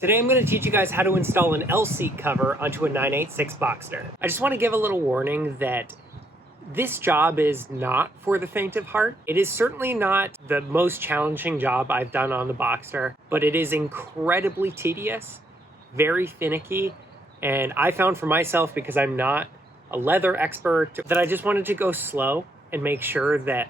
Today I'm going to teach you guys how to install an Lseat cover onto a 986 Boxster. I just want to give a little warning that this job is not for the faint of heart. It is certainly not the most challenging job I've done on the Boxster, but it is incredibly tedious, very finicky, and I found for myself, because I'm not a leather expert, that I just wanted to go slow and make sure that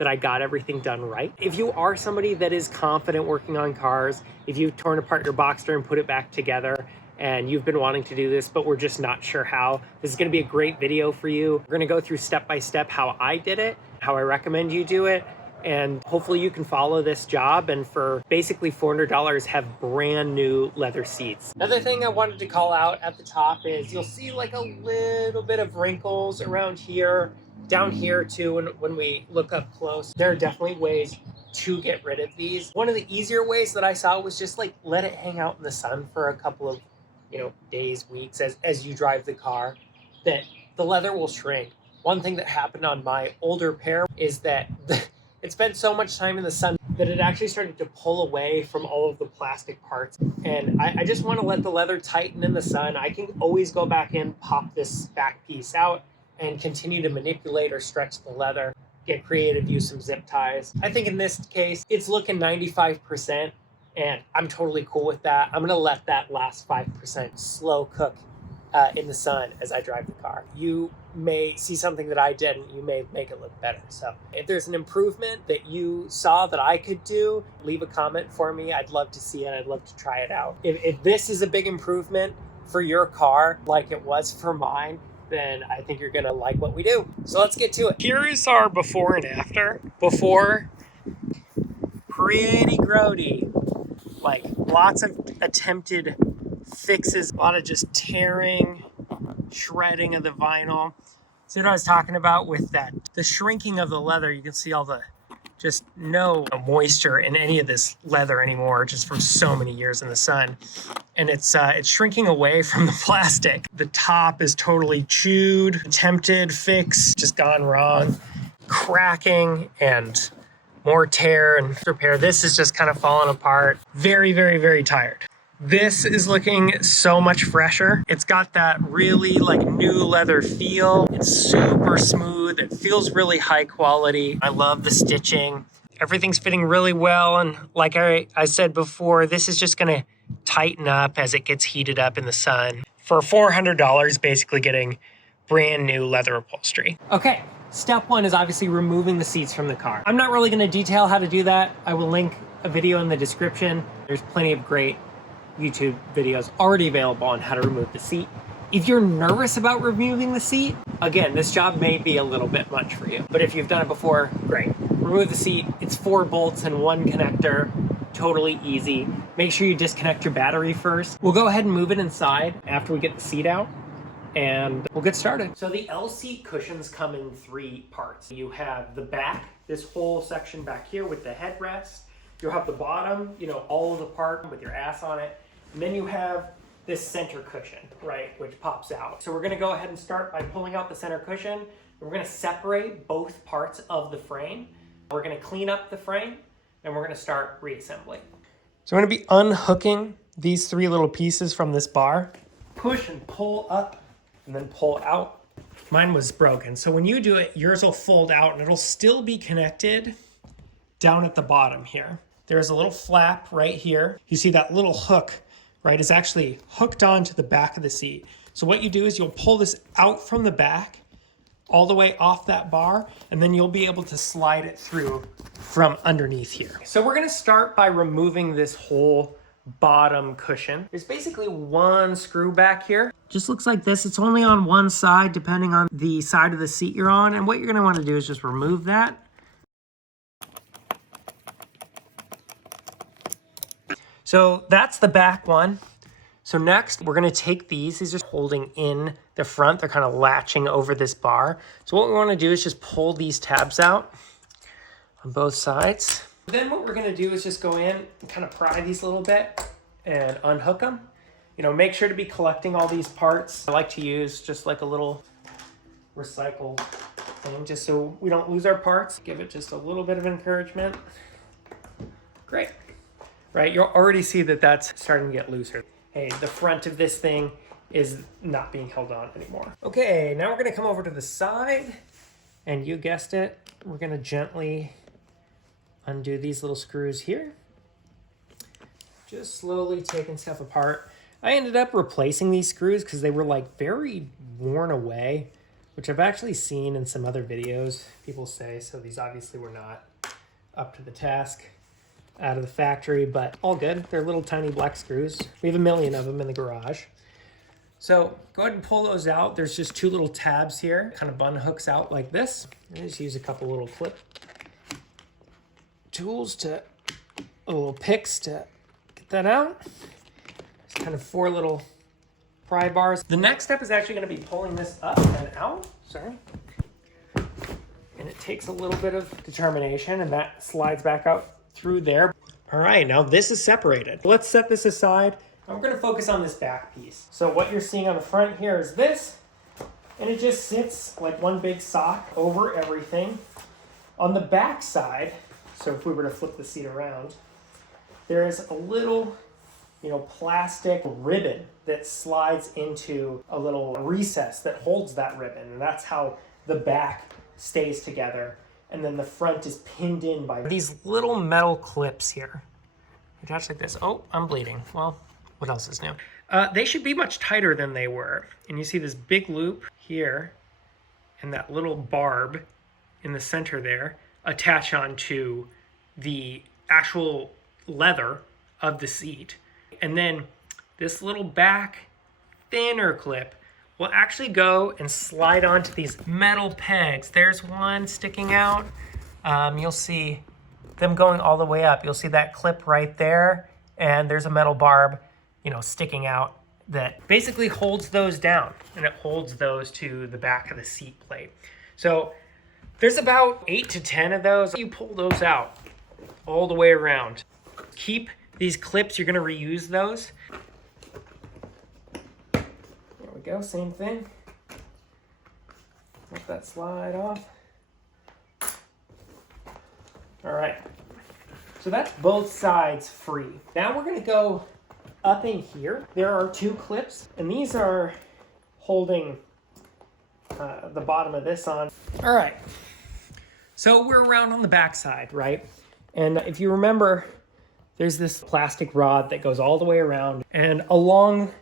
I got everything done right. If you are somebody that is confident working on cars, if you've torn apart your Boxster and put it back together and you've been wanting to do this, but we're just not sure how, this is gonna be a great video for you. We're gonna go through step-by-step how I did it, how I recommend you do it, and hopefully you can follow this job and for basically $400 have brand new leather seats. Another thing I wanted to call out at the top is you'll see like a little bit of wrinkles around here, down here too, when we look up close. There are definitely ways to get rid of these. One of the easier ways that I saw was just like let it hang out in the sun for a couple of days, weeks as you drive the car, that the leather will shrink. One thing that happened on my older pair is that it spent so much time in the sun that it actually started to pull away from all of the plastic parts. And I just want to let the leather tighten in the sun. I can always go back in, pop this back piece out, and continue to manipulate or stretch the leather, get creative, use some zip ties. I think in this case, it's looking 95%, and I'm totally cool with that. I'm gonna let that last 5% slow cook in the sun as I drive the car. You may see something that I didn't, you may make it look better. So if there's an improvement that you saw that I could do, leave a comment for me. I'd love to see it, I'd love to try it out. If this is a big improvement for your car, like it was for mine, then I think you're gonna like what we do. So let's get to it. Here is our before and after. Before, pretty grody. Like lots of attempted fixes, a lot of just tearing, shredding of the vinyl. See what I was talking about with that? The shrinking of the leather, you can see all the, just no moisture in any of this leather anymore, just from so many years in the sun. And it's shrinking away from the plastic. The top is totally chewed, attempted fix, just gone wrong. Cracking and more tear and repair. This is just kind of falling apart. Very, very, very tired. This is looking so much fresher. It's got that really like new leather feel. It's super smooth. It feels really high quality. I love the stitching. Everything's fitting really well. And like I said before, this is just gonna tighten up as it gets heated up in the sun. For $400, basically getting brand new leather upholstery. Okay, step one is obviously removing the seats from the car. I'm not really gonna detail how to do that. I will link a video in the description. There's plenty of great YouTube videos already available on how to remove the seat. If you're nervous about removing the seat, again, this job may be a little bit much for you, but if you've done it before, great. Remove the seat. It's 4 bolts and 1 connector, totally easy. Make sure you disconnect your battery first. We'll go ahead and move it inside after we get the seat out, and we'll get started. So the Lseat cushions come in 3 parts. You have the back, this whole section back here with the headrest. You'll have the bottom, all of the part with your ass on it. And then you have this center cushion, right, which pops out. So we're gonna go ahead and start by pulling out the center cushion. We're gonna separate both parts of the frame. We're gonna clean up the frame, and we're gonna start reassembling. So I'm gonna be unhooking these 3 little pieces from this bar. Push and pull up, and then pull out. Mine was broken, so when you do it, yours will fold out, and it'll still be connected down at the bottom here. There's a little flap right here. You see that little hook, right, is actually hooked onto the back of the seat. So what you do is you'll pull this out from the back, all the way off that bar, and then you'll be able to slide it through from underneath here. So we're gonna start by removing this whole bottom cushion. There's basically 1 screw back here. Just looks like this. It's only on one side, depending on the side of the seat you're on. And what you're gonna wanna do is just remove that. So that's the back one. So next, we're gonna take these are holding in the front. They're kind of latching over this bar. So what we wanna do is just pull these tabs out on both sides. Then what we're gonna do is just go in and kind of pry these a little bit and unhook them. Make sure to be collecting all these parts. I like to use just like a little recycle thing, just so we don't lose our parts. Give it just a little bit of encouragement. Great. right? You'll already see that that's starting to get looser. Hey, the front of this thing is not being held on anymore. Okay, now we're gonna come over to the side, and you guessed it, we're gonna gently undo these little screws here. Just slowly taking stuff apart. I ended up replacing these screws because they were like very worn away, which I've actually seen in some other videos, people say, so these obviously were not up to the task out of the factory, but all good. They're little tiny black screws. We have a million of them in the garage. So go ahead and pull those out. There's just two little tabs here, kind of bun hooks out like this. I just use a couple little clip tools little picks to get that out. It's kind of 4 little pry bars. The next step is actually going to be pulling this up and out. Sorry. And it takes a little bit of determination, and that slides back out through there. All right, now this is separated. Let's set this aside. I'm going to focus on this back piece. So what you're seeing on the front here is this, and it just sits like one big sock over everything. On the back side, so if we were to flip the seat around, there is a little, plastic ribbon that slides into a little recess that holds that ribbon, and that's how the back stays together. And then the front is pinned in by these little metal clips here. Attached like this. Oh, I'm bleeding. Well, what else is new? They should be much tighter than they were. And you see this big loop here and that little barb in the center there attach onto the actual leather of the seat. And then this little back thinner clip will actually go and slide onto these metal pegs. There's one sticking out. You'll see them going all the way up. You'll see that clip right there, and there's a metal barb, sticking out that basically holds those down, and it holds those to the back of the seat plate. So there's about 8 to 10 of those. You pull those out all the way around. Keep these clips, you're gonna reuse those. There we go, same thing. Let that slide off. All right, so that's both sides free. Now we're gonna go up in here. There are 2 clips, and these are holding the bottom of this on. All right, so we're around on the back side, right? And if you remember, there's this plastic rod that goes all the way around, and along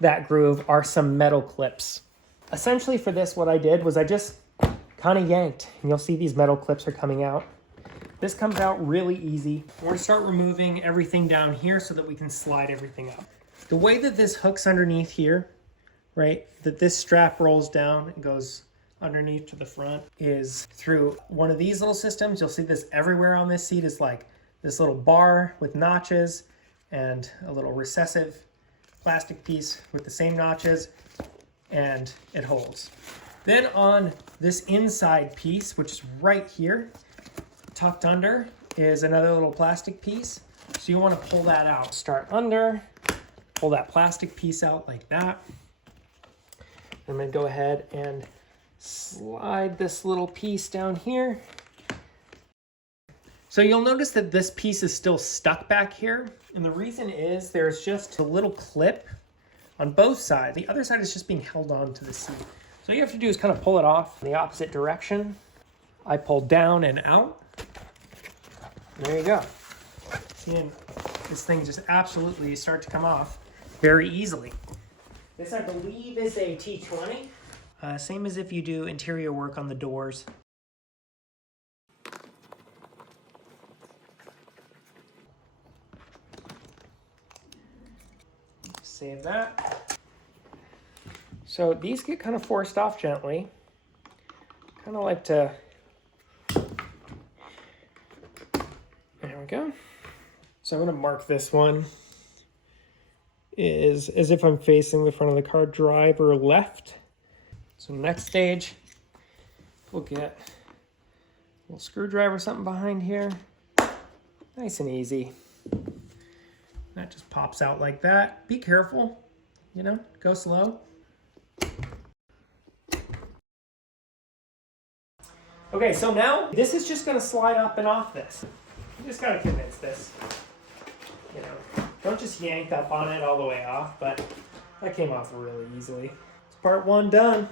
that groove are some metal clips. Essentially for this, what I did was I just kind of yanked, and you'll see these metal clips are coming out. This comes out really easy. We're gonna start removing everything down here so that we can slide everything up. The way that this hooks underneath here, right, that this strap rolls down and goes underneath to the front is through one of these little systems. You'll see this everywhere on this seat is like this little bar with notches and a little recessive plastic piece with the same notches, and it holds. Then on this inside piece, which is right here, tucked under, is another little plastic piece. So you want to pull that out. Start under, pull that plastic piece out like that. I'm going to go ahead and slide this little piece down here. So you'll notice that this piece is still stuck back here. And the reason is there's just a little clip on both sides. The other side is just being held on to the seat. So all you have to do is kind of pull it off in the opposite direction. I pull down and out. There you go. See, this thing just absolutely start to come off very easily. This, I believe, is a T20. Same as if you do interior work on the doors. Save that. So these get kind of forced off gently. Kind of like to... There we go. So I'm going to mark this one is as if I'm facing the front of the car, driver left. So next stage, we'll get a little screwdriver, something behind here. Nice and easy. That just pops out like that. Be careful, go slow. Okay, so now this is just gonna slide up and off this. You just gotta convince this. Don't just yank up on it all the way off, but that came off really easily. It's part 1 done.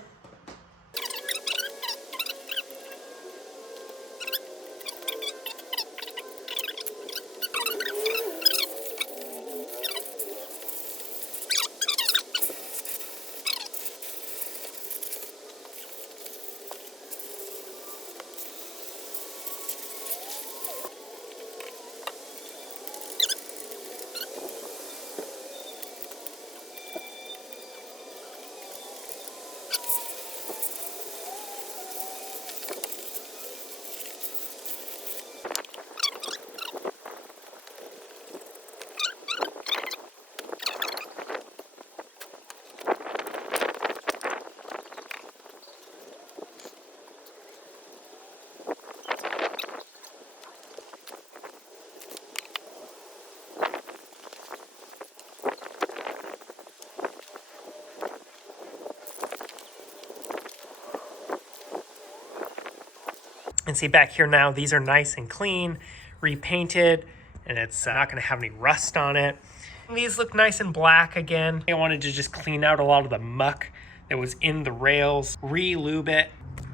And see back here now, these are nice and clean, repainted, and it's not gonna have any rust on it. And these look nice and black again. I wanted to just clean out a lot of the muck that was in the rails, re-lube it.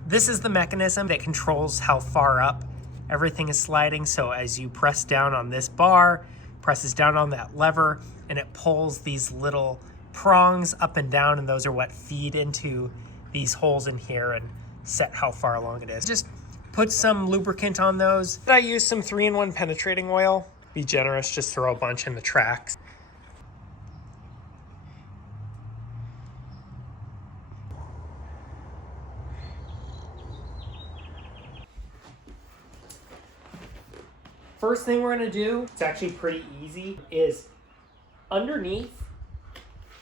This is the mechanism that controls how far up everything is sliding. So as you press down on this bar, presses down on that lever, and it pulls these little prongs up and down, and those are what feed into these holes in here and set how far along it is. Just put some lubricant on those. I use some 3-in-1 penetrating oil. Be generous, just throw a bunch in the tracks. First thing we're gonna do, it's actually pretty easy, is underneath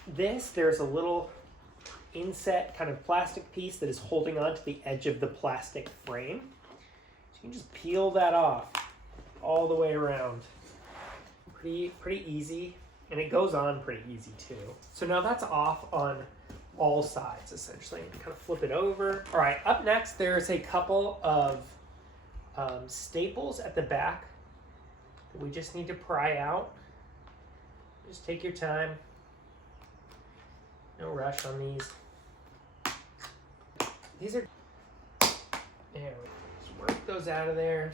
this, there's a little inset kind of plastic piece that is holding on to the edge of the plastic frame. So you can just peel that off all the way around. Pretty easy, and it goes on pretty easy too. So now that's off on all sides, essentially. Kind of flip it over. All right, up next, there's a couple of staples at the back that we just need to pry out. Just take your time. No rush on these. These are, there we go. Just work those out of there.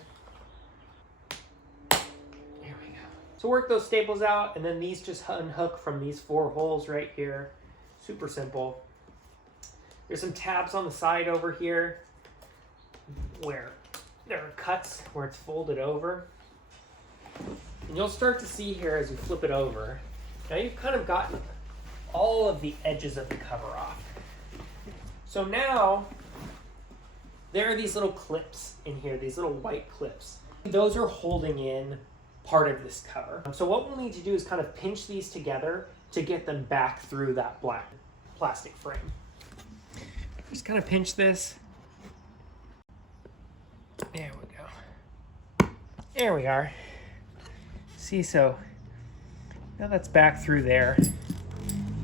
There we go. So work those staples out, and then these just unhook from these 4 holes right here. Super simple. There's some tabs on the side over here where there are cuts where it's folded over. And you'll start to see here as you flip it over. Now you've kind of gotten all of the edges of the cover off. So now, there are these little clips in here, these little white clips. Those are holding in part of this cover. So what we'll need to do is kind of pinch these together to get them back through that black plastic frame. Just kind of pinch this. There we go. There we are. See, so now that's back through there.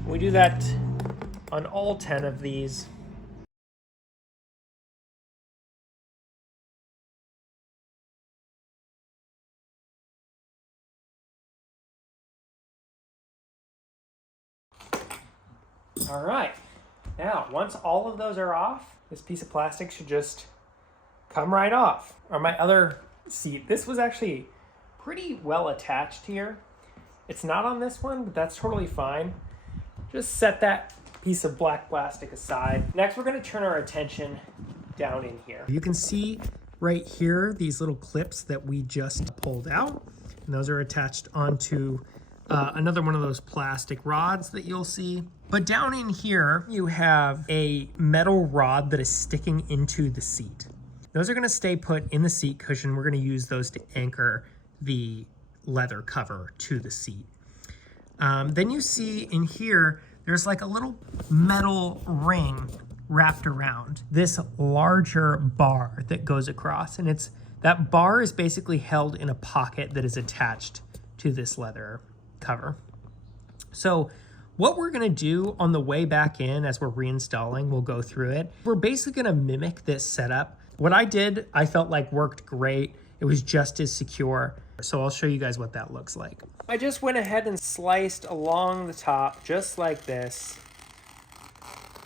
We do that on all 10 of these. All right, now once all of those are off, this piece of plastic should just come right off. On my other seat, this was actually pretty well attached here. It's not on this one, but that's totally fine. Just set that piece of black plastic aside. Next, we're gonna turn our attention down in here. You can see right here, these little clips that we just pulled out, and those are attached onto another one of those plastic rods that you'll see. But down in here, you have a metal rod that is sticking into the seat. Those are gonna stay put in the seat cushion. We're gonna use those to anchor the leather cover to the seat. Then you see in here, there's like a little metal ring wrapped around this larger bar that goes across. And that bar is basically held in a pocket that is attached to this leather cover. So what we're gonna do on the way back in as we're reinstalling, we'll go through it. We're basically gonna mimic this setup. What I did, I felt like worked great. it was just as secure. So I'll show you guys what that looks like. I just went ahead and sliced along the top, just like this,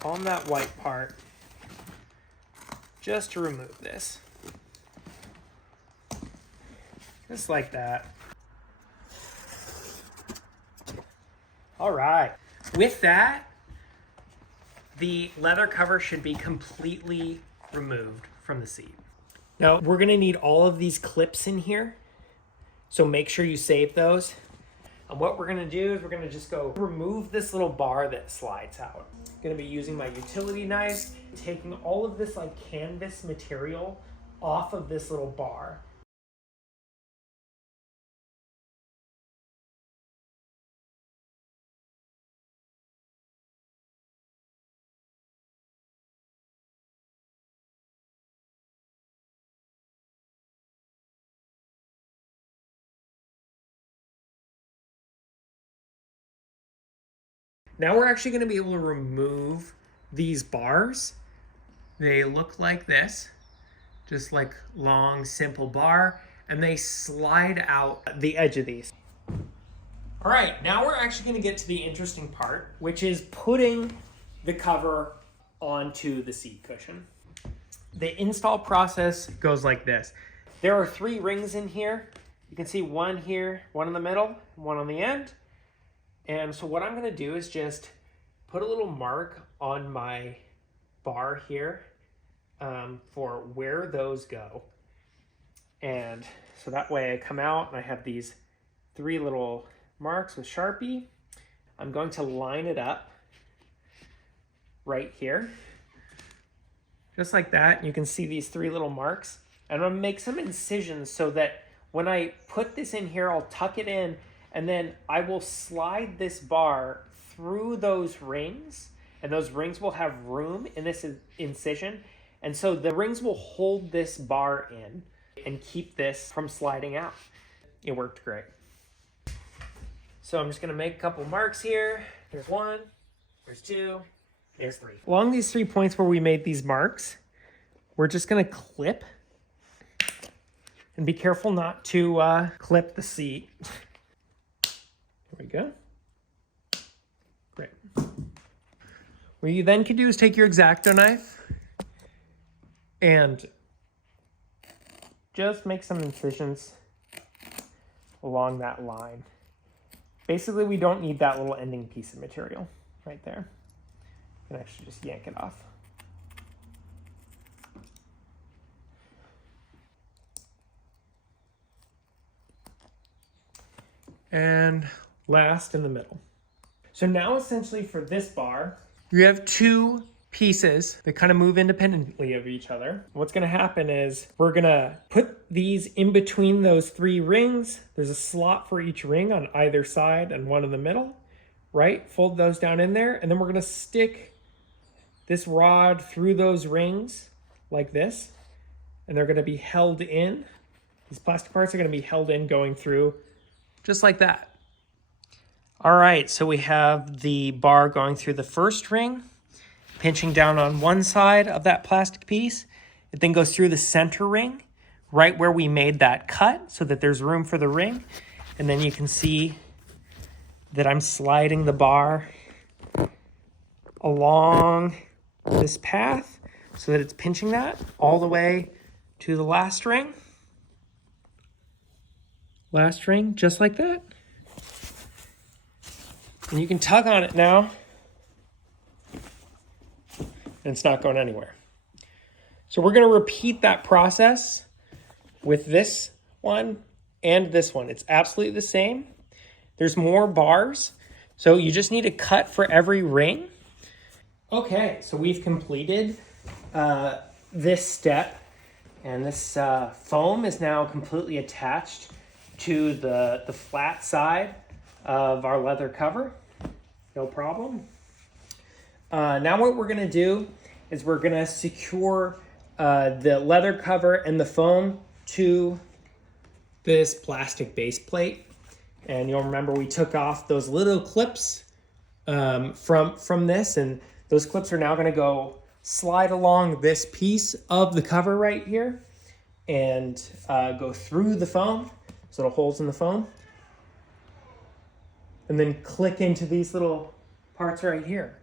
on that white part, just to remove this. Just like that. All right. With that, the leather cover should be completely removed from the seat. Now, we're gonna need all of these clips in here, so make sure you save those. And what we're gonna do is we're gonna just go remove this little bar that slides out. I'm gonna be using my utility knife, taking all of this like canvas material off of this little bar. Now we're actually going to be able to remove these bars. They look like this, just like long, simple bar, and they slide out the edge of these. All right, now we're actually going to get to the interesting part, which is putting the cover onto the seat cushion. The install process goes like this. There are 3 rings in here. You can see one here, one in the middle, one on the end. And so what I'm going to do is just put a little mark on my bar here for where those go. And so that way I come out and I have these 3 little marks with Sharpie. I'm going to line it up right here. Just like that. You can see these 3 little marks. And I'm going to make some incisions so that when I put this in here, I'll tuck it in, and then I will slide this bar through those rings, and those rings will have room in this incision. And so the rings will hold this bar in and keep this from sliding out. It worked great. So I'm just gonna make a couple marks here. There's 1, there's 2, there's 3. Along these 3 points where we made these marks, we're just gonna clip, and be careful not to clip the seat. There we go. Great. What you then can do is take your X-Acto knife and just make some incisions along that line. Basically, we don't need that little ending piece of material right there. You can actually just yank it off. And last in the middle. So now essentially for this bar, you have 2 pieces that kind of move independently of each other. What's gonna happen is we're gonna put these in between those 3 rings. There's a slot for each ring on either side and one in the middle, right? Fold those down in there, and then we're gonna stick this rod through those rings like this, and they're gonna be held in. These plastic parts are gonna be held in going through just like that. All right, so we have the bar going through the first ring, pinching down on one side of that plastic piece. It then goes through the center ring, right where we made that cut so that there's room for the ring. And then you can see that I'm sliding the bar along this path so that it's pinching that all the way to the last ring. Last ring, just like that. And you can tug on it now, and it's not going anywhere. So we're going to repeat that process with this one and this one. It's absolutely the same. There's more bars, so you just need to cut for every ring. Okay, so we've completed this step, and this foam is now completely attached to the flat side of our leather cover. No problem. Now what we're gonna do is we're gonna secure the leather cover and the foam to this plastic base plate. And you'll remember we took off those little clips from this, and those clips are now gonna go slide along this piece of the cover right here. and go through the foam, so little holes in the foam, and then click into these little parts right here.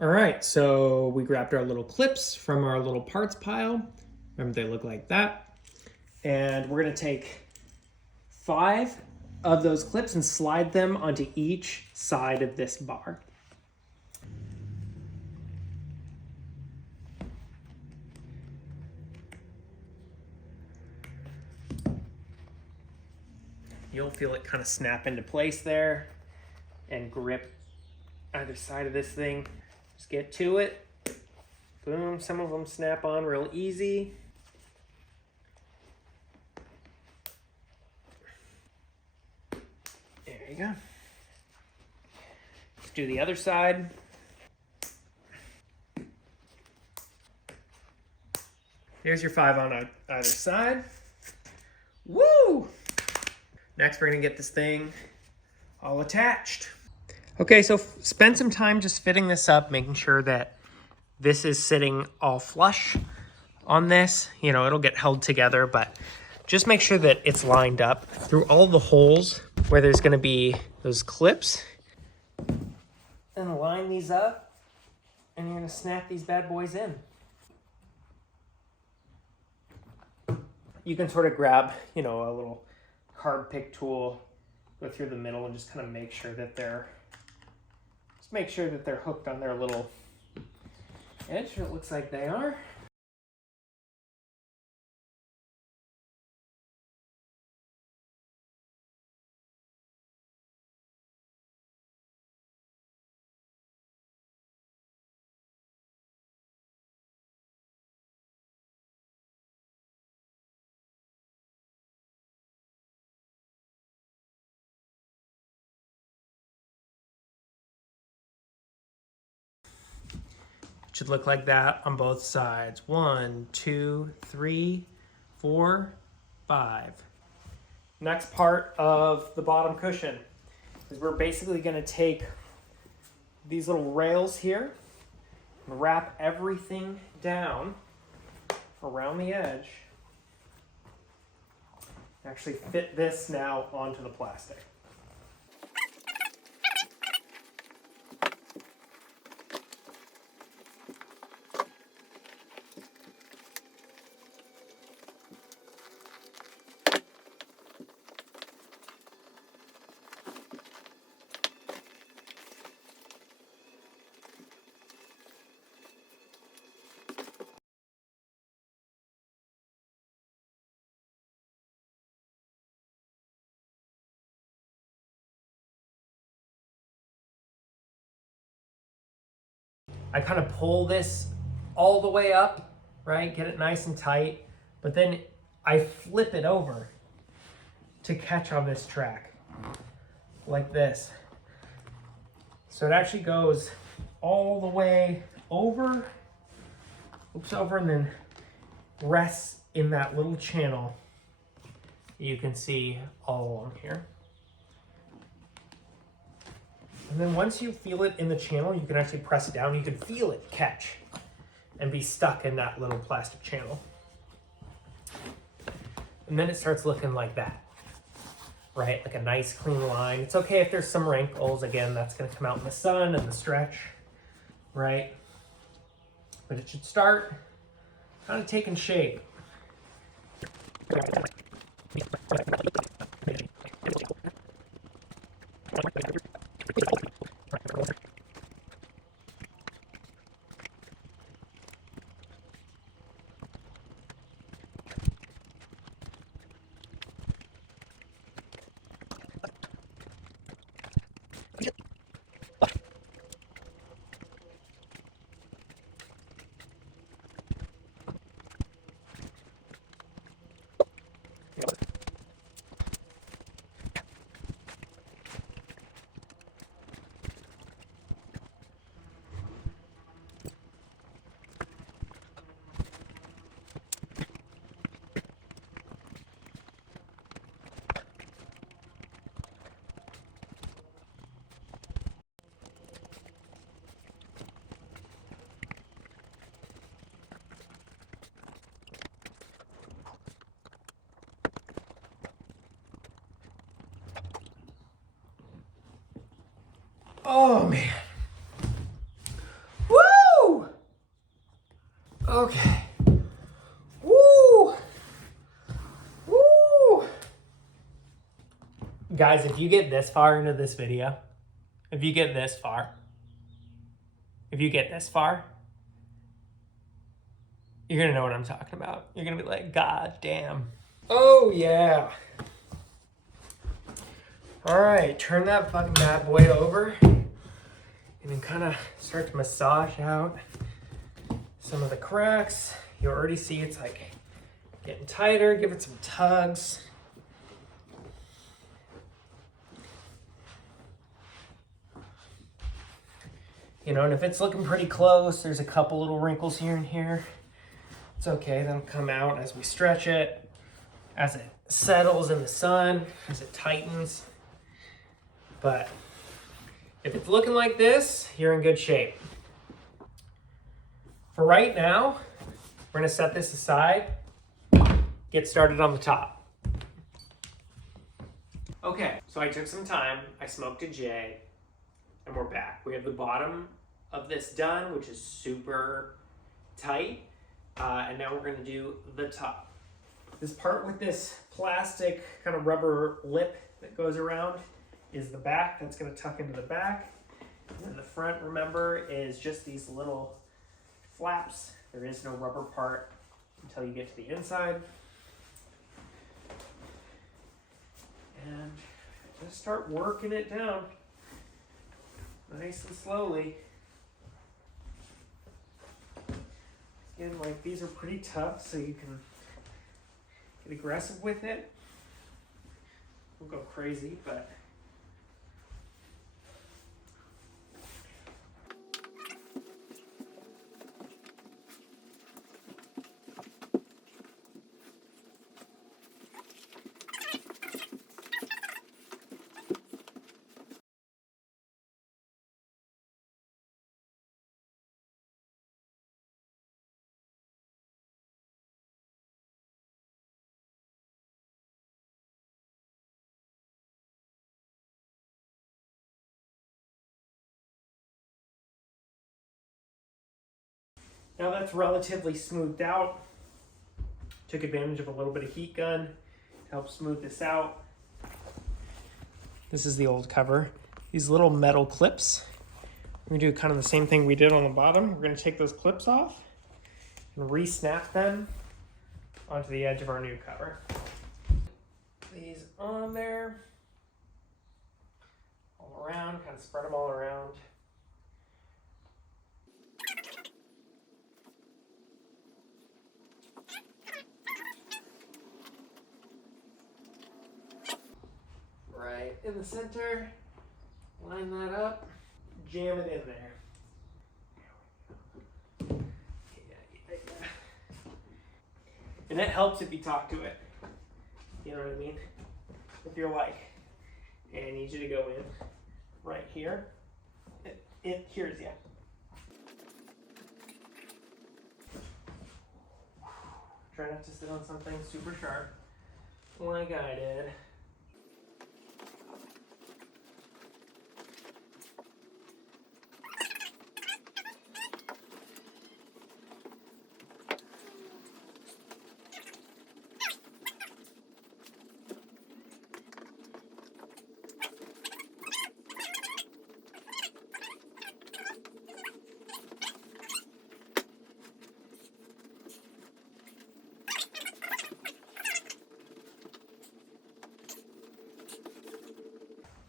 All right, so we grabbed our little clips from our little parts pile. Remember, they look like that. And we're gonna take 5 of those clips and slide them onto each side of this bar. You'll feel it kind of snap into place there and grip either side of this thing. Just get to it. Boom, some of them snap on real easy. There you go. Let's do the other side. Here's your 5 on either side. Woo! Next, we're gonna get this thing all attached. Okay, so spend some time just fitting this up, making sure that this is sitting all flush on this. You know, it'll get held together, but just make sure that it's lined up through all the holes where there's gonna be those clips. And line these up, and you're gonna snap these bad boys in. You can sort of grab, you know, a little carb pick tool, go through the middle and just kind of make sure that they're hooked on their little edge. It looks like they are. Should look like that on both sides. 1, 2, 3, 4, 5. Next part of the bottom cushion is we're basically going to take these little rails here and wrap everything down around the edge. Actually fit this now onto the plastic. I kind of pull this all the way up, right? Get it nice and tight, but then I flip it over to catch on this track, like this. So it actually goes all the way over, and then rests in that little channel you can see all along here. And then once you feel it in the channel, you can actually press it down. You can feel it catch and be stuck in that little plastic channel. And then it starts looking like that, right? Like a nice clean line. It's okay if there's some wrinkles. Again, that's gonna come out in the sun and the stretch, right? But it should start kind of taking shape. Oh man. Woo! Okay. Woo! Woo! Guys, if you get this far into this video, if you get this far, you're gonna know what I'm talking about. You're gonna be like, God damn. Oh yeah. All right, turn that fucking bad boy over and then kind of start to massage out some of the cracks. You already see it's like getting tighter. Give it some tugs. You know, and if it's looking pretty close, there's a couple little wrinkles here and here. It's okay, that'll come out as we stretch it, as it settles in the sun, as it tightens. But if it's looking like this, you're in good shape. For right now, we're gonna set this aside, get started on the top. Okay, so I took some time, I smoked a J, and we're back. We have the bottom of this done, which is super tight. And now we're gonna do the top. This part with this plastic kind of rubber lip that goes around is the back. That's gonna tuck into the back. And then the front, remember, is just these little flaps. There is no rubber part until you get to the inside. And just start working it down. Nice and slowly. Again, like these are pretty tough, so you can get aggressive with it. Don't go crazy, but now that's relatively smoothed out. Took advantage of a little bit of heat gun to help smooth this out. This is the old cover. These little metal clips. We're gonna do kind of the same thing we did on the bottom. We're gonna take those clips off and re-snap them onto the edge of our new cover. These on there, all around, kind of spread them all around. Right in the center, line that up, jam it in there. Yeah. And it helps if you talk to it. You know what I mean? If you're like, hey, I need you to go in right here, it hears you. Try not to sit on something super sharp like I did.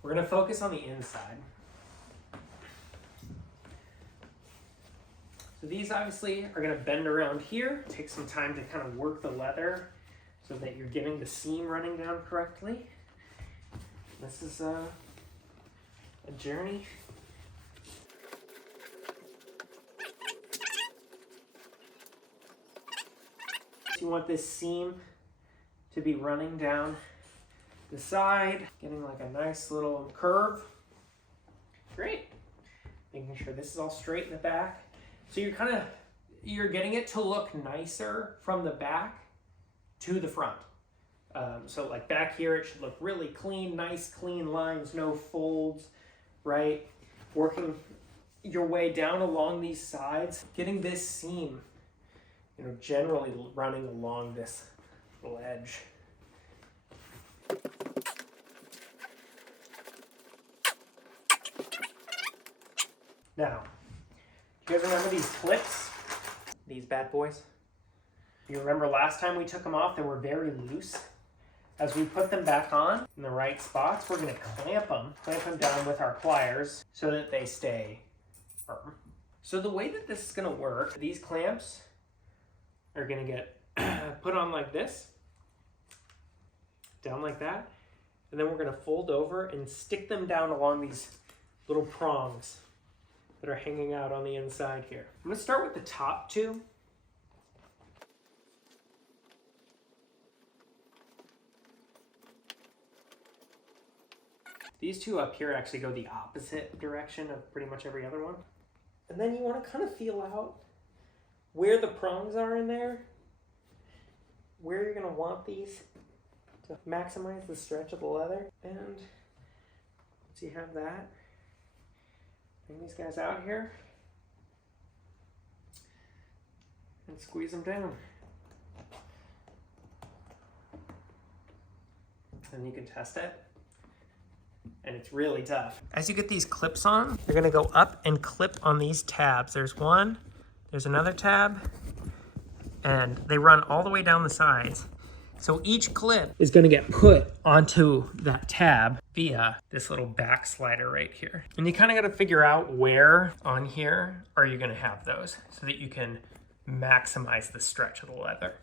We're going to focus on the inside. So these obviously are going to bend around here. Take some time to kind of work the leather so that you're getting the seam running down correctly. This is a journey. You want this seam to be running down the side, getting like a nice little curve. Great. Making sure this is all straight in the back. So you're getting it to look nicer from the back to the front. So like back here, it should look really clean, nice clean lines, no folds, right? working your way down along these sides, getting this seam, generally running along this little edge. Now, do you guys remember these clips? These bad boys? You remember last time we took them off, they were very loose. As we put them back on in the right spots, we're gonna clamp them down with our pliers so that they stay firm. So the way that this is gonna work, these clamps are gonna get put on like this, down like that, and then we're gonna fold over and stick them down along these little prongs that are hanging out on the inside here. I'm gonna start with the top two. These two up here actually go the opposite direction of pretty much every other one. And then you want to kind of feel out where the prongs are in there, where you're going to want these to maximize the stretch of the leather. And once you have that, bring these guys out here and squeeze them down. And you can test it. And it's really tough. As you get these clips on, you're gonna go up and clip on these tabs. There's one, there's another tab, and they run all the way down the sides. So each clip is gonna get put onto that tab via this little back slider right here. And you kind of gotta figure out where on here are you gonna have those so that you can maximize the stretch of the leather.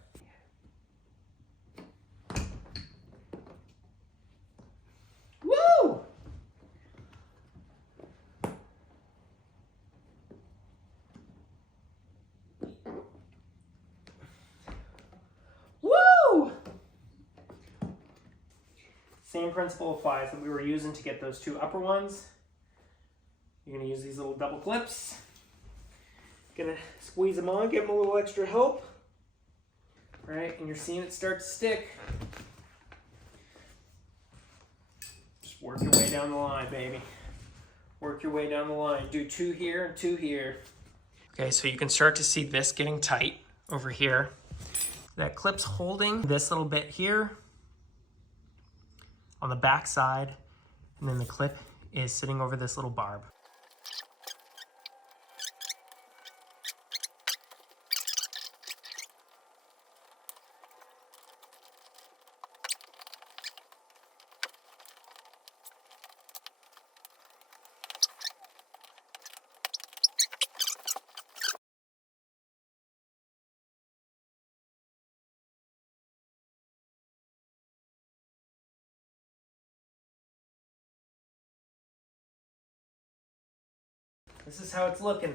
Woo! Woo! Same principle applies that we were using to get those two upper ones. You're gonna use these little double clips. Gonna squeeze them on, give them a little extra help. All right, and you're seeing it start to stick. Just work your way down the line, baby. Work your way down the line. Do two here and two here. Okay, so you can start to see this getting tight over here. That clip's holding this little bit here on the back side, and then the clip is sitting over this little barb. This is how it's looking.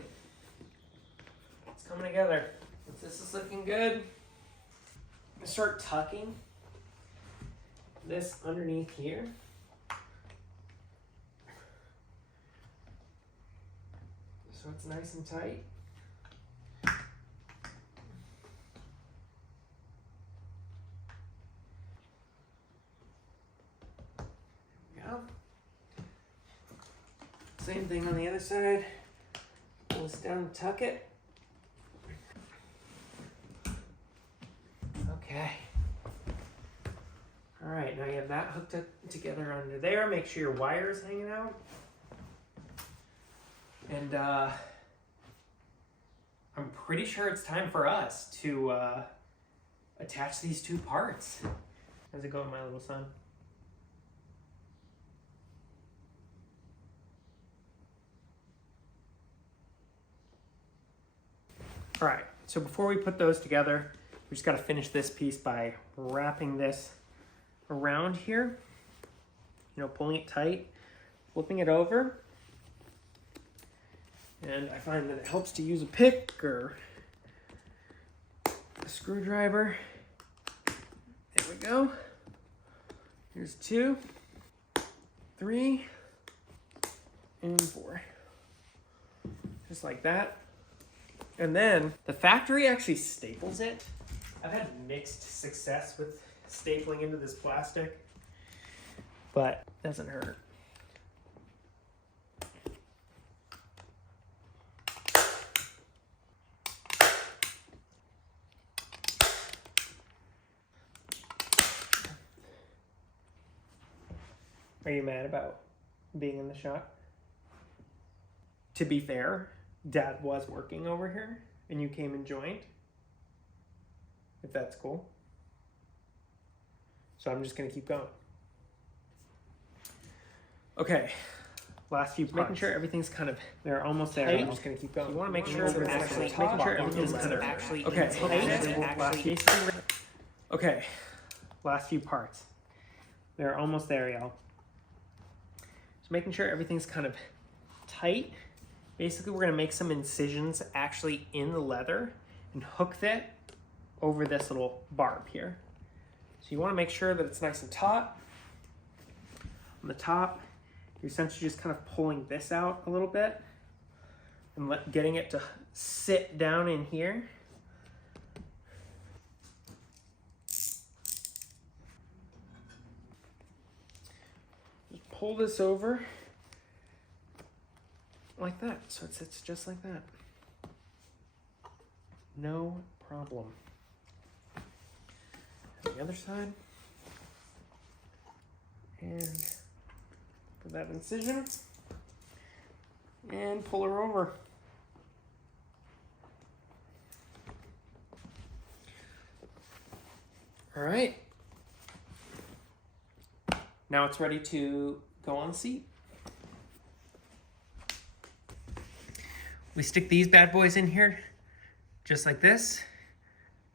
It's coming together. This is looking good. I'm gonna start tucking this underneath here. So it's nice and tight. There we go. Same thing on the other side. Pull this down and tuck it. Okay. All right, now you have that hooked up together under there. Make sure your wire is hanging out. And I'm pretty sure it's time for us to attach these two parts. How's it going, my little son? All right, so before we put those together, we just gotta finish this piece by wrapping this around here, pulling it tight, flipping it over. And I find that it helps to use a pick or a screwdriver. There we go. Here's 2, 3, and 4. Just like that. And then the factory actually staples it. I've had mixed success with stapling into this plastic, but it doesn't hurt. Are you mad about being in the shot? To be fair, Dad was working over here and you came and joined. If that's cool. So I'm just gonna keep going. Okay, last few parts. Making sure everything's kind of, they're almost there. I'm just gonna keep going. You wanna make sure that actually, making sure everything's kind of actually, okay, last few parts. They're almost there, y'all. Just making sure everything's kind of tight. Basically, we're gonna make some incisions actually in the leather and hook that over this little barb here. So you wanna make sure that it's nice and taut. On the top, you're essentially just kind of pulling this out a little bit and getting it to sit down in here. Just pull this over like that, so it sits just like that. No problem. And the other side. And for that incision. And pull her over. All right. Now it's ready to go on the seat. We stick these bad boys in here just like this.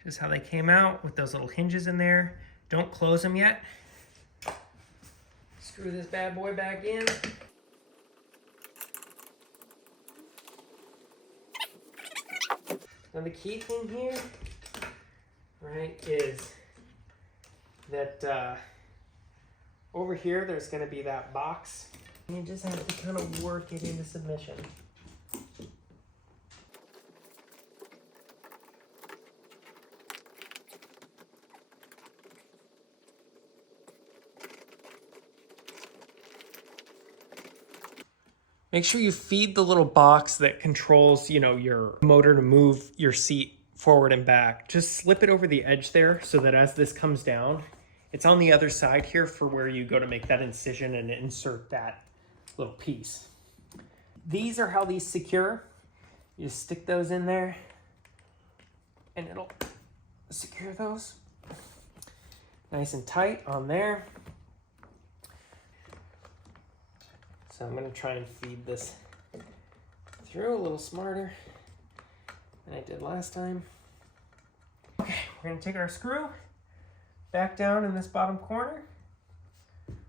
Just how they came out with those little hinges in there. Don't close them yet. Screw this bad boy back in. Now the key thing here, right, is that over here there's going to be that box. And you just have to kind of work it into submission. Make sure you feed the little box that controls, you know, your motor to move your seat forward and back. Just slip it over the edge there so that as this comes down, it's on the other side here for where you go to make that incision and insert that little piece. These are how these secure. You just stick those in there and it'll secure those nice and tight on there. So I'm going to try and feed this through a little smarter than I did last time. Okay, we're going to take our screw back down in this bottom corner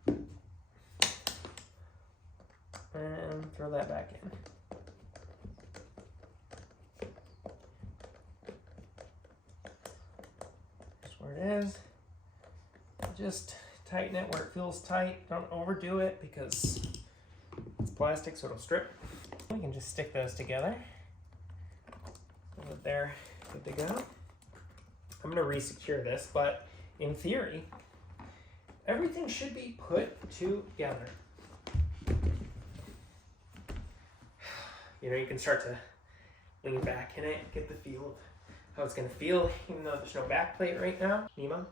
and throw that back in. That's where it is. Just tighten it where it feels tight. Don't overdo it because it's plastic, so it'll strip. We can just stick those together so that they're good to go. I'm going to re-secure this, but in theory, everything should be put together. You know, you can start to lean back in it, get the feel of how it's going to feel, even though there's no back plate right now. Nima,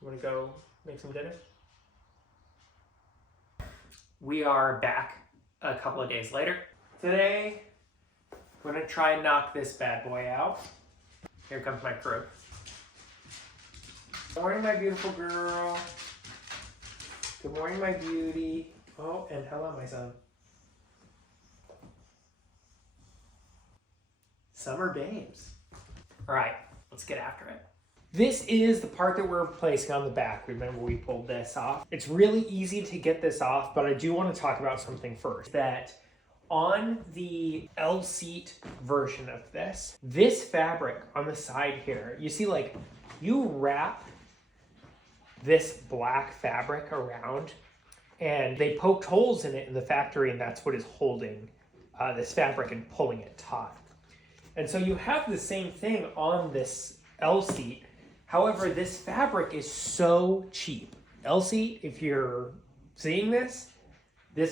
you want to go make some dinner? We are back a couple of days later. Today, we're gonna try and knock this bad boy out. Here comes my crew. Good morning, my beautiful girl. Good morning, my beauty. Oh, and hello, my son. Summer babes. All right, let's get after it. This is the part that we're replacing on the back. Remember, we pulled this off. It's really easy to get this off, but I do want to talk about something first. That on the Lseat version of this fabric on the side here, you see, like, you wrap this black fabric around and they poked holes in it in the factory, and that's what is holding this fabric and pulling it taut. And so you have the same thing on this Lseat. However, this fabric is so cheap. Lseat, if you're seeing this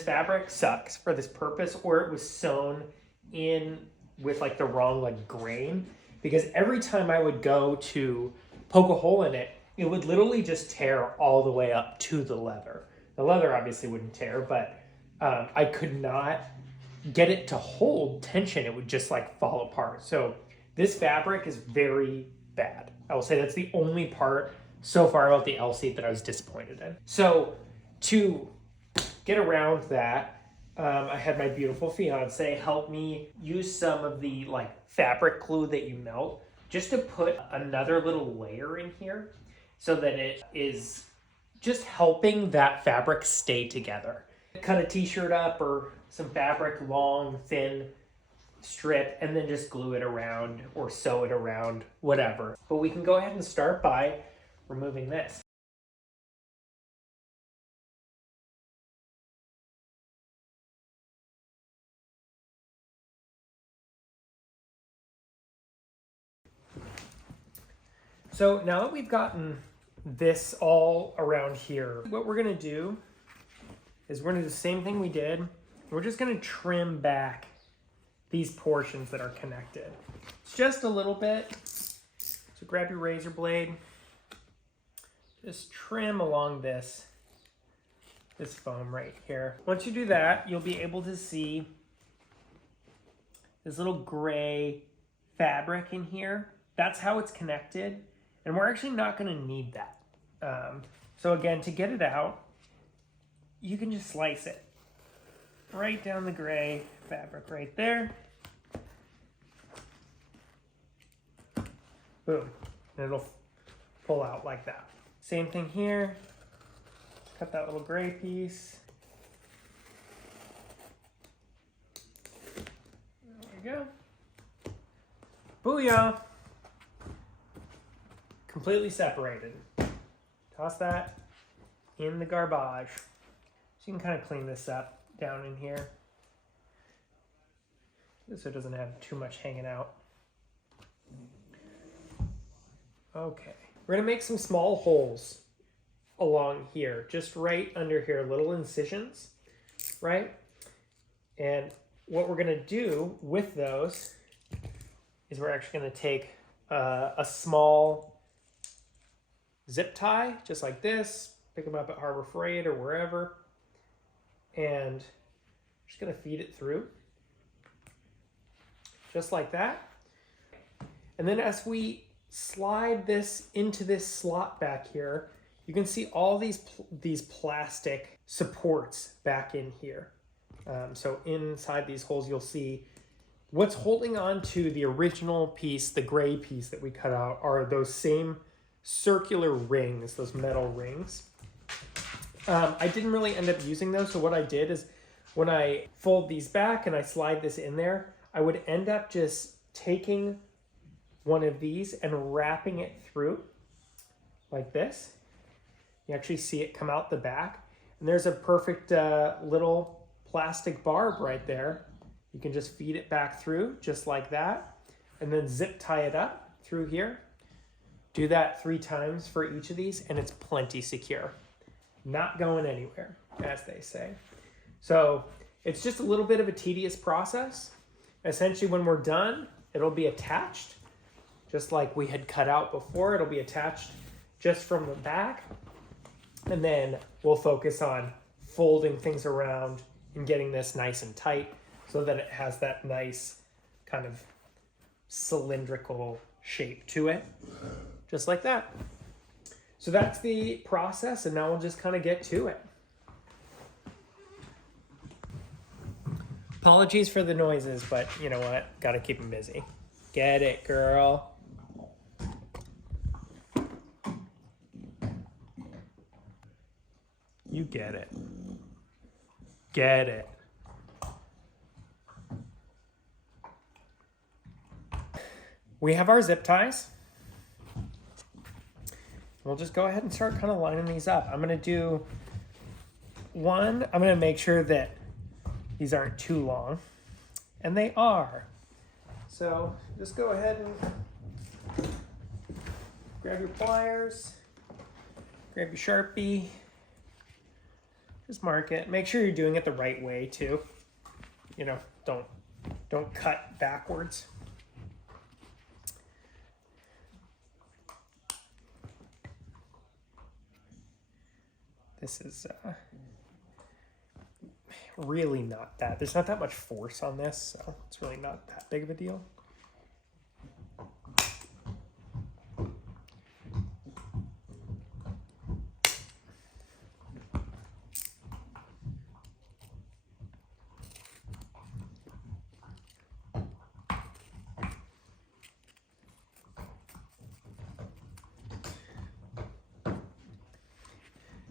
fabric sucks for this purpose, or it was sewn in with like the wrong like grain, because every time I would go to poke a hole in it, it would literally just tear all the way up to the leather. The leather obviously wouldn't tear, but I could not get it to hold tension. It would just like fall apart. So this fabric is very bad. I will say that's the only part so far about the Lseat that I was disappointed in. So to get around that, I had my beautiful fiance help me use some of the like fabric glue that you melt just to put another little layer in here so that it is just helping that fabric stay together. Cut a t-shirt up or some fabric, long, thin strip, and then just glue it around or sew it around, whatever. But we can go ahead and start by removing this. So now that we've gotten this all around here, what we're gonna do is we're gonna do the same thing we did. We're just gonna trim back these portions that are connected. It's just a little bit. So grab your razor blade, just trim along this foam right here. Once you do that, you'll be able to see this little gray fabric in here. That's how it's connected. And we're actually not gonna need that. So again, to get it out, you can just slice it right down the gray fabric right there. Boom, and it'll pull out like that. Same thing here. Cut that little gray piece. There we go. Booyah! Completely separated. Toss that in the garbage. So you can kind of clean this up down in here so it doesn't have too much hanging out. Okay, we're gonna make some small holes along here, just right under here, little incisions, right? And what we're gonna do with those is we're actually gonna take a small zip tie, just like this, pick them up at Harbor Freight or wherever, and just gonna feed it through, just like that. And then as we slide this into this slot back here, you can see all these plastic supports back in here. So inside these holes, you'll see what's holding on to the original piece, the gray piece that we cut out, are those same circular rings, those metal rings. I didn't really end up using those, so what I did is when I fold these back and I slide this in there, I would end up just taking one of these and wrapping it through like this. You actually see it come out the back, and there's a perfect little plastic barb right there. You can just feed it back through just like that, and then zip tie it up through here. Do that 3 times for each of these, and it's plenty secure. Not going anywhere, as they say. So it's just a little bit of a tedious process. Essentially, when we're done, it'll be attached, just like we had cut out before. It'll be attached just from the back. And then we'll focus on folding things around and getting this nice and tight so that it has that nice kind of cylindrical shape to it, just like that. So that's the process, and now we'll just kind of get to it. Apologies for the noises, but you know what? Gotta keep them busy. Get it, girl. You get it. Get it. We have our zip ties. We'll just go ahead and start kind of lining these up. I'm gonna do one. I'm gonna make sure that these aren't too long, and they are. So just go ahead and grab your pliers, grab your Sharpie, just mark it. Make sure you're doing it the right way too. You know, don't cut backwards. This is really not that. There's not that much force on this, so it's really not that big of a deal.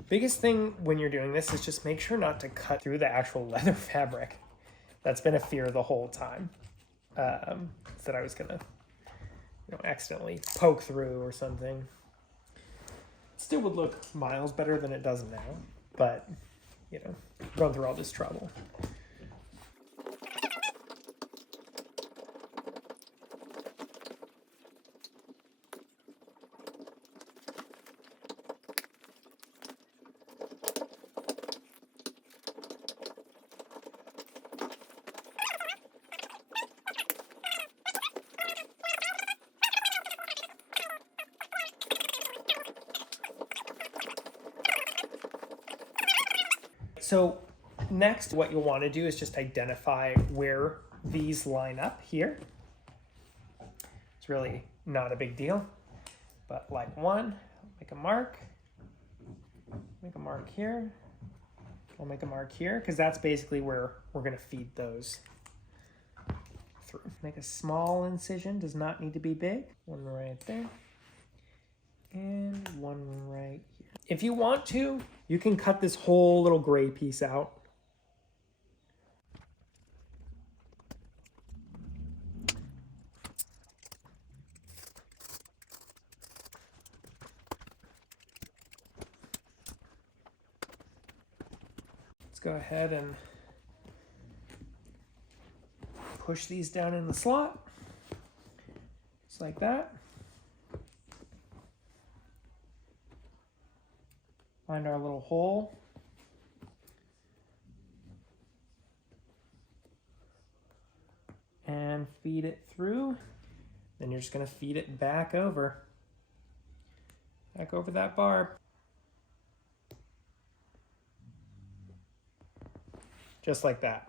Biggest thing when you're doing this is just make sure not to cut through the actual leather fabric. That's been a fear the whole time. That I was gonna, accidentally poke through or something. Still would look miles better than it does now, but going through all this trouble. So next, what you'll want to do is just identify where these line up here. It's really not a big deal, but like one, make a mark here. I'll make a mark here because that's basically where we're going to feed those through. Make a small incision, does not need to be big. One right there and one right here. If you want to, you can cut this whole little gray piece out. Let's go ahead and push these down in the slot, just like that. Find our little hole. And feed it through. Then you're just gonna feed it back over that barb. Just like that.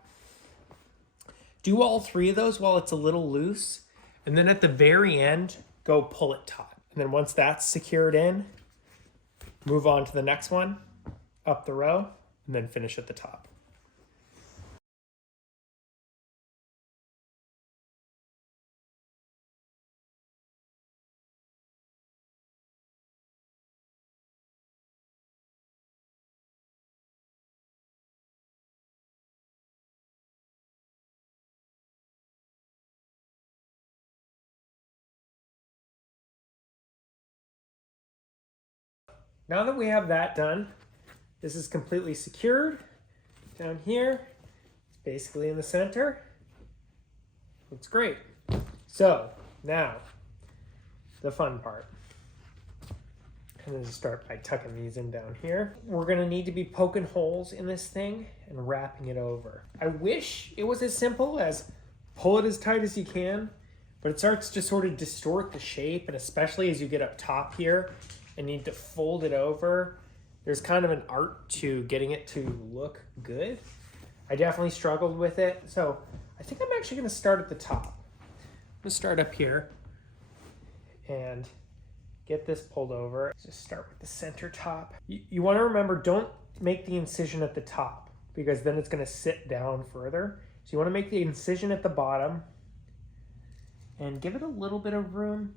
Do all three of those while it's a little loose. And then at the very end, go pull it taut. And then once that's secured in, move on to the next one, up the row, and then finish at the top. Now that we have that done, this is completely secured. Down here, it's basically in the center. Looks great. So now, the fun part. I'm gonna start by tucking these in down here. We're gonna need to be poking holes in this thing and wrapping it over. I wish it was as simple as pull it as tight as you can, but it starts to sort of distort the shape, and especially as you get up top here and need to fold it over, there's kind of an art to getting it to look good. I definitely struggled with it, so I think I'm actually gonna start at the top. I'm gonna start up here and get this pulled over. Just start with the center top. You wanna remember, don't make the incision at the top because then it's gonna sit down further. So you wanna make the incision at the bottom and give it a little bit of room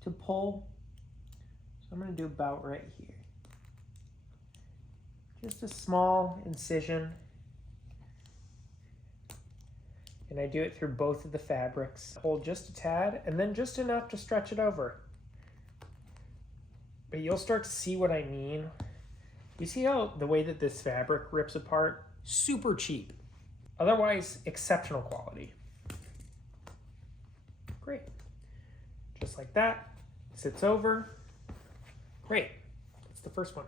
to pull. So I'm gonna do about right here. Just a small incision. And I do it through both of the fabrics. Hold just a tad and then just enough to stretch it over. But you'll start to see what I mean. You see how the way that this fabric rips apart? Super cheap. Otherwise, exceptional quality. Great. Just like that. Sits over. Great. That's the first one.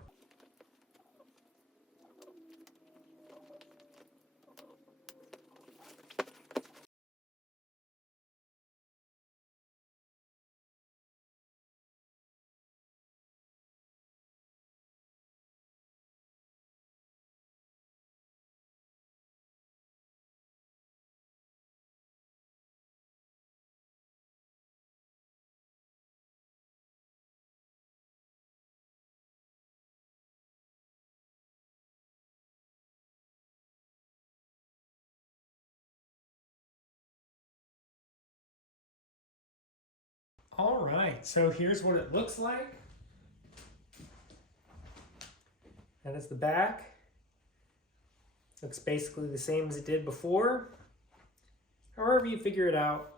All right, so here's what it looks like. That is the back. Looks basically the same as it did before. However you figure it out,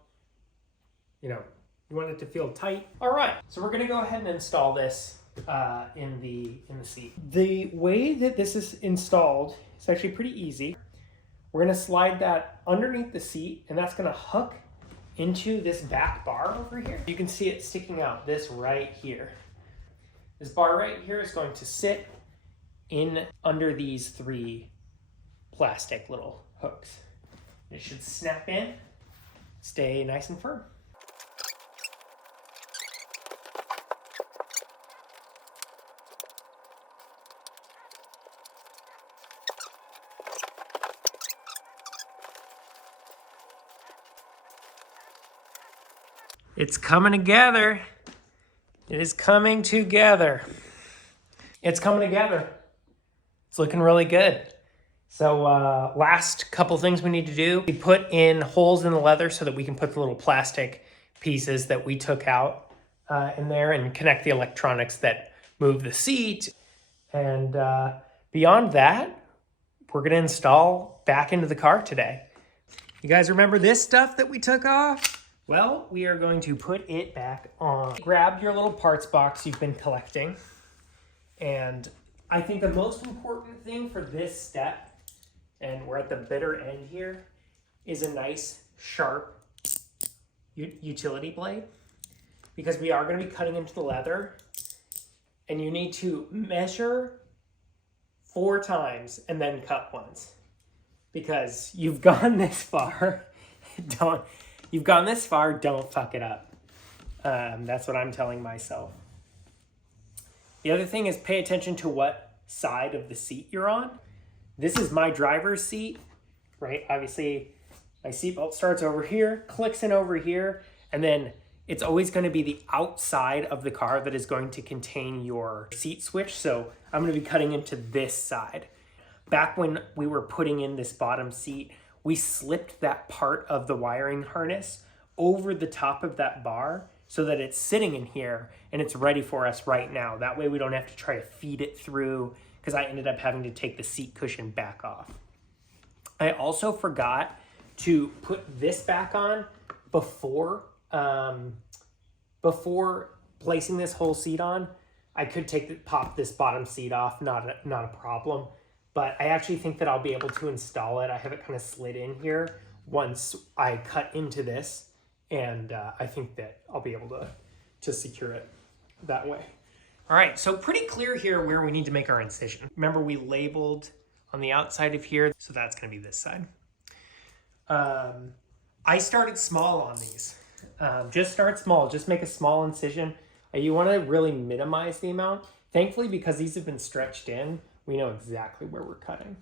you know, you want it to feel tight. All right, so we're gonna go ahead and install this in the seat. The way that this is installed is actually pretty easy. We're gonna slide that underneath the seat, and that's gonna hook into this back bar over here. You can see it sticking out, this right here. This bar right here is going to sit in under these 3 plastic little hooks. It should snap in, stay nice and firm. It's coming together. It is coming together. It's coming together. It's looking really good. So last couple things we need to do. We put in holes in the leather so that we can put the little plastic pieces that we took out in there and connect the electronics that move the seat. And beyond that, we're gonna install back into the car today. You guys remember this stuff that we took off? Well, we are going to put it back on. Grab your little parts box you've been collecting. And I think the most important thing for this step, and we're at the bitter end here, is a nice sharp utility blade. Because we are going to be cutting into the leather. And you need to measure 4 times and then cut once. Because you've gone this far. You've gone this far, don't fuck it up. That's what I'm telling myself. The other thing is pay attention to what side of the seat you're on. This is my driver's seat, right? Obviously, my seatbelt starts over here, clicks in over here, and then it's always going to be the outside of the car that is going to contain your seat switch. So I'm going to be cutting into this side. Back when we were putting in this bottom seat, we slipped that part of the wiring harness over the top of that bar so that it's sitting in here and it's ready for us right now. That way we don't have to try to feed it through, because I ended up having to take the seat cushion back off. I also forgot to put this back on before placing this whole seat on. I could pop this bottom seat off, not a problem. But I actually think that I'll be able to install it. I have it kind of slid in here once I cut into this. And I think that I'll be able to secure it that way. All right, so pretty clear here where we need to make our incision. Remember, we labeled on the outside of here, so that's gonna be this side. I started small on these. Just start small, just make a small incision. You wanna really minimize the amount. Thankfully, because these have been stretched in, we know exactly where we're cutting.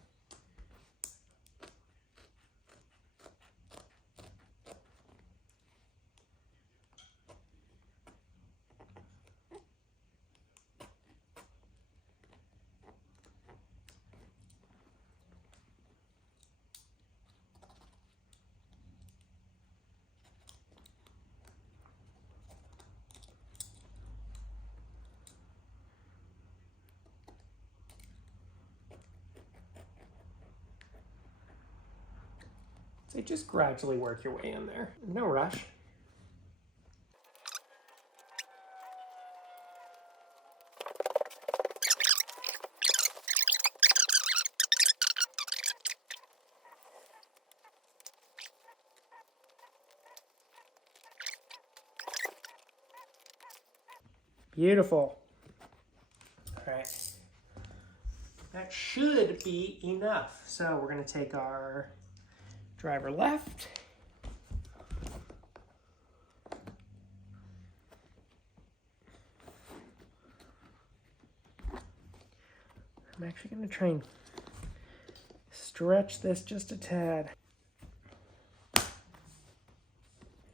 So just gradually work your way in there. No rush. Beautiful. All right. That should be enough. So we're going to take our driver left. I'm actually going to try and stretch this just a tad.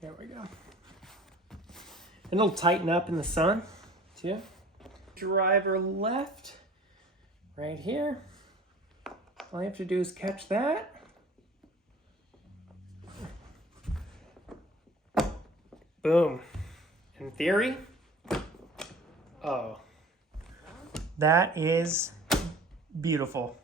There we go. And it'll tighten up in the sun, too. Driver left, right here. All you have to do is catch that. Boom. In theory, oh, that is beautiful.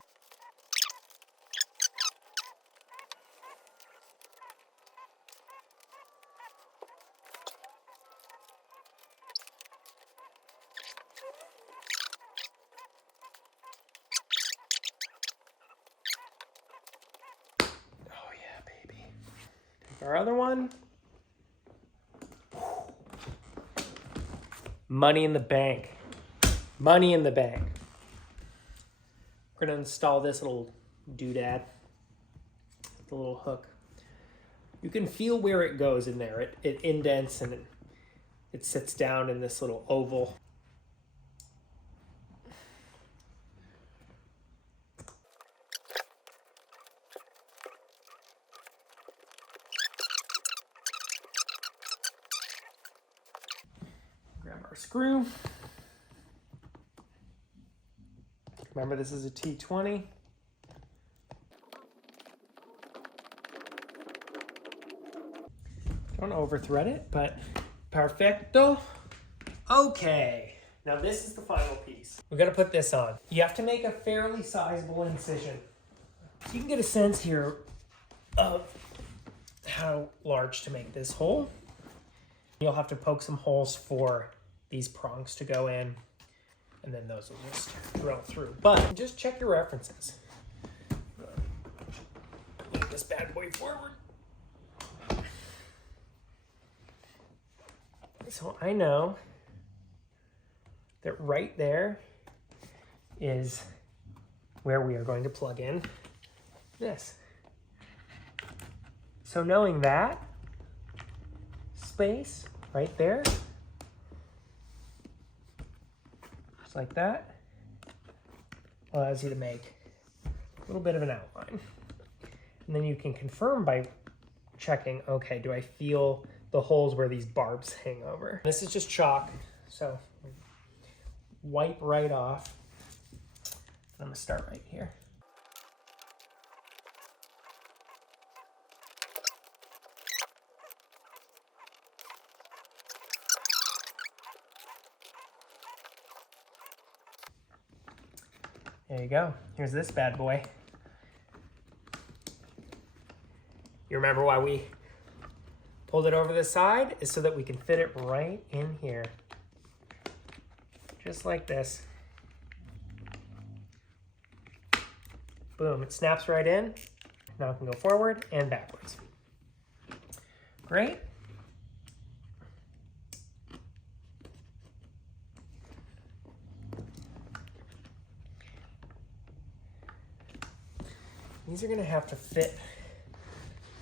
Oh yeah, baby. Take our other one. Money in the bank. Money in the bank. We're gonna install this little doodad, the little hook. You can feel where it goes in there. It indents and it sits down in this little oval. Grab our screw. Remember, this is a T20. Don't over-thread it, but perfecto. Okay, now this is the final piece. We're gonna put this on. You have to make a fairly sizable incision. So you can get a sense here of how large to make this hole. You'll have to poke some holes for these prongs to go in, and then those will just drill through. But just check your references. Move this bad boy forward. So I know that right there is where we are going to plug in this. So knowing that space right there, just like that, allows you to make a little bit of an outline. And then you can confirm by checking, okay, do I feel the holes where these barbs hang over? This is just chalk, so wipe right off. I'm gonna start right here. There you go. Here's this bad boy. You remember why we pulled it over the side? Is so that we can fit it right in here. Just like this. Boom, it snaps right in. Now it can go forward and backwards. Great. These are gonna have to fit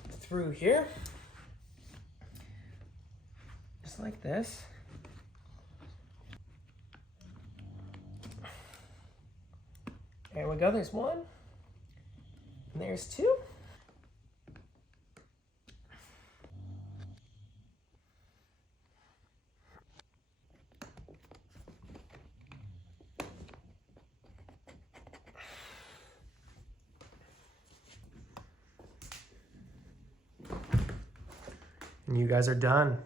through here. Just like this. There we go, there's one. And there's two. And you guys are done.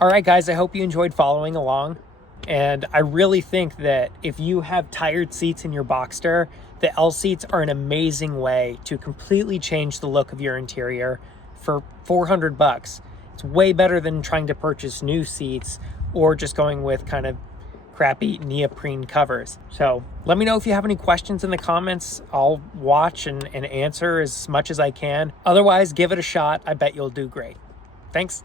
All right, guys, I hope you enjoyed following along. And I really think that if you have tired seats in your Boxster, the Lseats are an amazing way to completely change the look of your interior for $400. It's way better than trying to purchase new seats or just going with kind of crappy neoprene covers. So let me know if you have any questions in the comments. I'll watch and answer as much as I can. Otherwise, give it a shot. I bet you'll do great. Thanks.